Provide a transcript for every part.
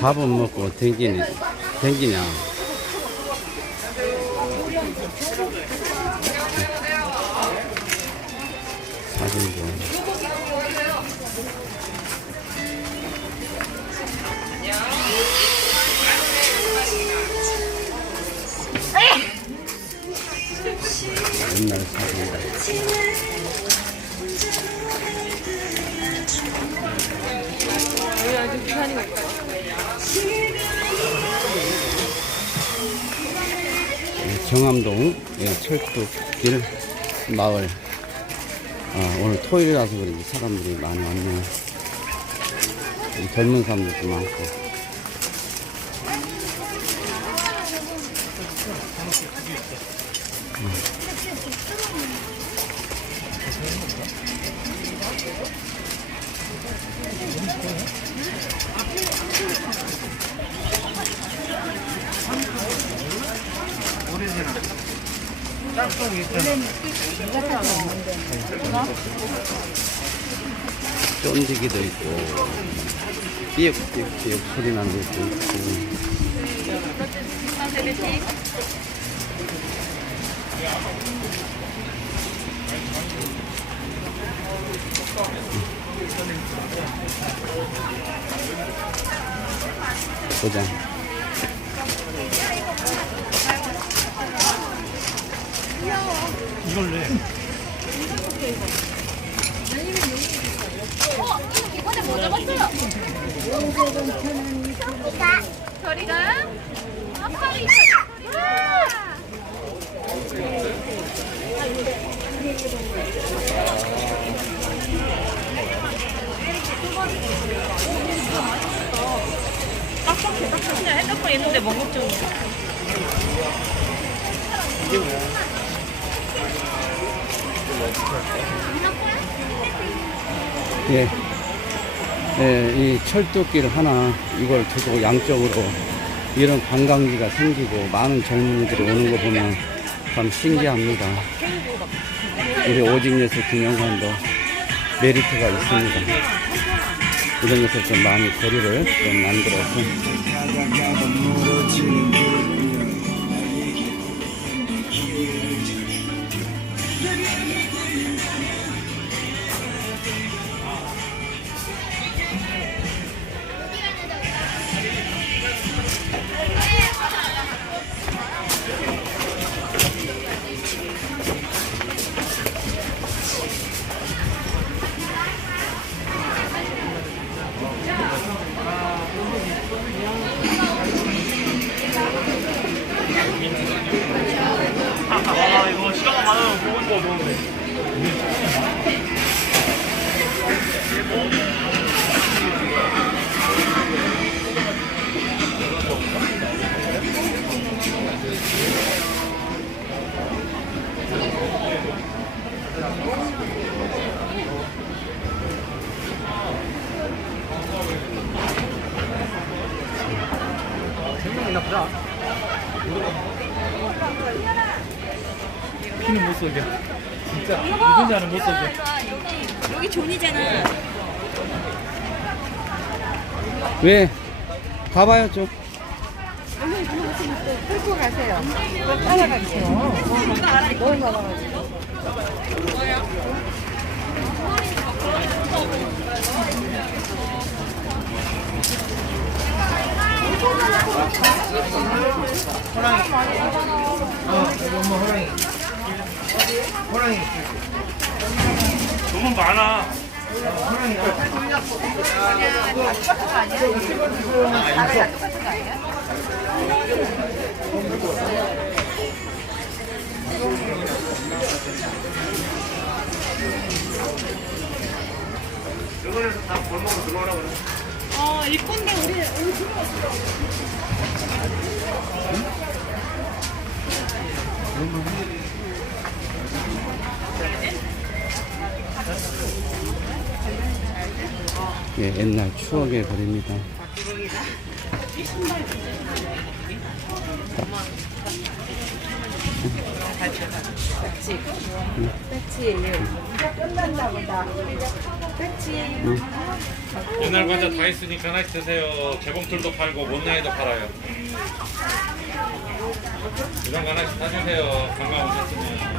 밥은 먹고 댕기니, 댕기냐. 사진도. 옛날 사진다. 부산이가 있어요. 정암동 예, 철도길 마을 아, 오늘 토요일이라서 그런지 사람들이 많이 왔네요 이 젊은 사람들도 많고 쫀디기도 있고 삐역삐역삐역 소리 나는 것도 있고. 보자 이번에 뭐 잡았어요? 저리가 있어. 저리가. 그냥 핸드폰 있는데 뭐 먹죠? 예. 예, 이 철도길 하나 이걸 저쪽 양쪽으로 이런 관광지가 생기고 많은 젊은이들이 오는 거 보면 참 신기합니다. 우리 오직예술 기념관도 메리트가 있습니다. 이런 것을 좀 많이 거리를 좀 만들어서 생각이 나쁘다 피는 못 속여 진짜 누군지는 못 속여 여기 여기 존이잖아. 왜 가봐요 좀. 끌고 가세요. 따라갈게요. 너무 많아가지고. 너무 많아. 이쁜데 우리 예, 옛날 추억의 거리입니다. 옛날 과자 다 있으니까 하나씩 드세요. 재봉틀도 팔고 못나이도 팔아요. 이런 거 하나씩 사주세요. 관광 오셨으면.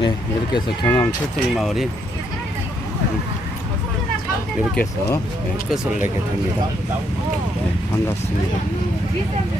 예, 예, 이렇게 해서 경암 철쭉마을이 음, 이렇게 해서 예, 끝을 내게 됩니다. 예, 반갑습니다.